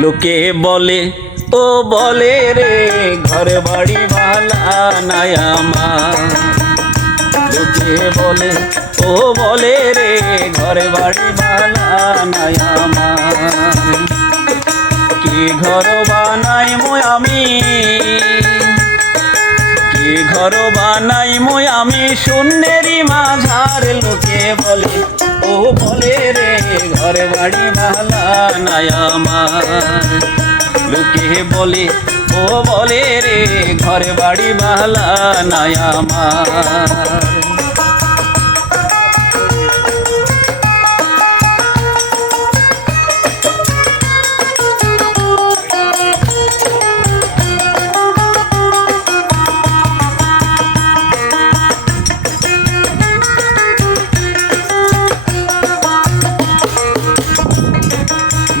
লোকে বলে ও বলে রে ঘর বাড়ি ভালা নাই আমার। লোকে বলে ও বলে রে ঘর বাড়ি ভালা নাই আমার। কি ঘর বানাই মই আমি, কি ঘর বানাই মই আমি শূন্যেরই মাঝার। লোকে বলে ও বলে রে ঘর বাড়ি ভালা নাই আমার। লোকে বলে ও বলে রে ঘর বাড়ি ভালা নাই আমার।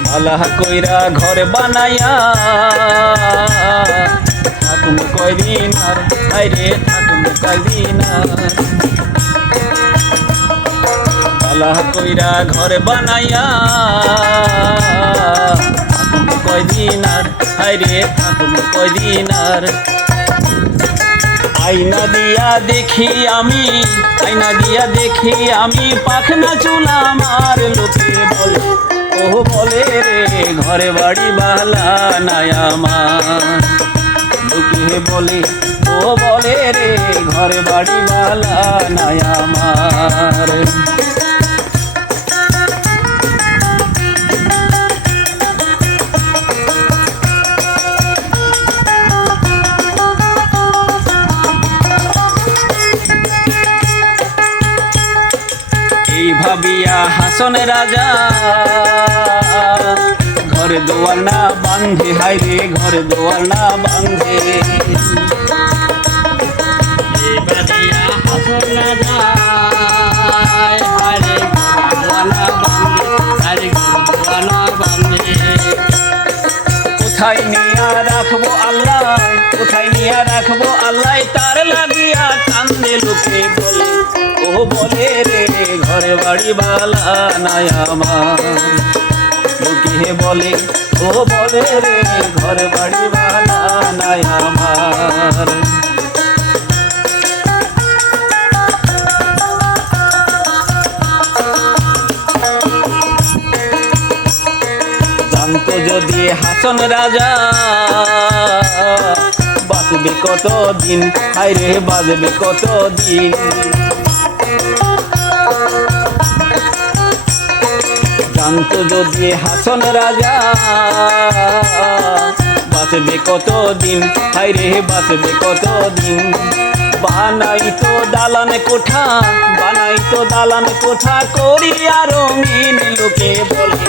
ভালা কইরা ঘর বানাইয়া থাকুম কয়দিন আর, আইরে থাকুম কয়দিন আর। ভালা কইরা ঘর বানাইয়া থাকুম কয়দিন আর, আইরে থাকুম কয়দিন আর। আয়না দিয়া দেখি আমি, আয়না দিয়া দেখি আমি পাখনা চুল আমার। লোকে বলে ও বলে রে ঘর বাড়ি ভালা নাই আমার। লোকে বলে ও বলে রে ঘর বাড়ি ভালা নাই আমার। এই ভাবিয়া হাসন রাজা ঘর দুয়ার না বাঁধে, হাইরে ঘর দুয়ার না বাঁধে। এই ভাবিয়া হাসন রাজা হাইরে ঘর দুয়ার না বাঁধে, হাইরে ঘর দুয়ার না বাঁধে। কোথায় নিয়া রাখবো আল্লাহ, কোথায় নিয়া রাখবো আল্লাহ তার লাগিয়া কান্দে। লোকে বলে ও বলে রে ঘর বাড়ি ভালা নাই আমার। লোকে বলে ও বলে রে ঘর বাড়ি ভালা নাই আমার। জানতো যদি হাসন রাজা বাঁচবে কত দিন, হায়রে বাঁচবে কত দিন। জানতো যদি হাসন রাজা বাঁচবে কত দিন, হায়রে বাঁচবে কত দিন। বানাই তো দালান কোঠা, বানাই তো দালান কোঠা করিয়া রঙিন। লোকে বলে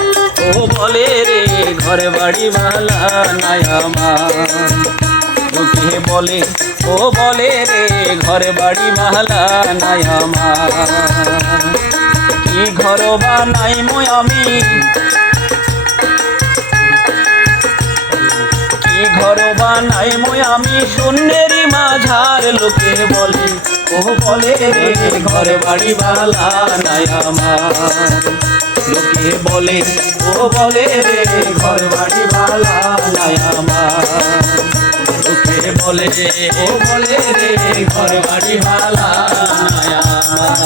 ও বলে রে ঘর বাড়ি ভালা নাই আমার। লোকে বলে ও বলে রে ঘর বাড়ি ভালা নাই আমার। কি ঘর বানাই মই আমি, কি ঘর বানাই মই আমি শূন্যেরই মাঝার। লোকে বলে ও বলে রে ঘর বাড়ি ভালা নাই আমার। লোকে বলে ও বলে রে ঘর বাড়ি ভালা নাই আমার। লোকে বলে ও বলে রে ঘর বাড়ি ভালা নাই আমার।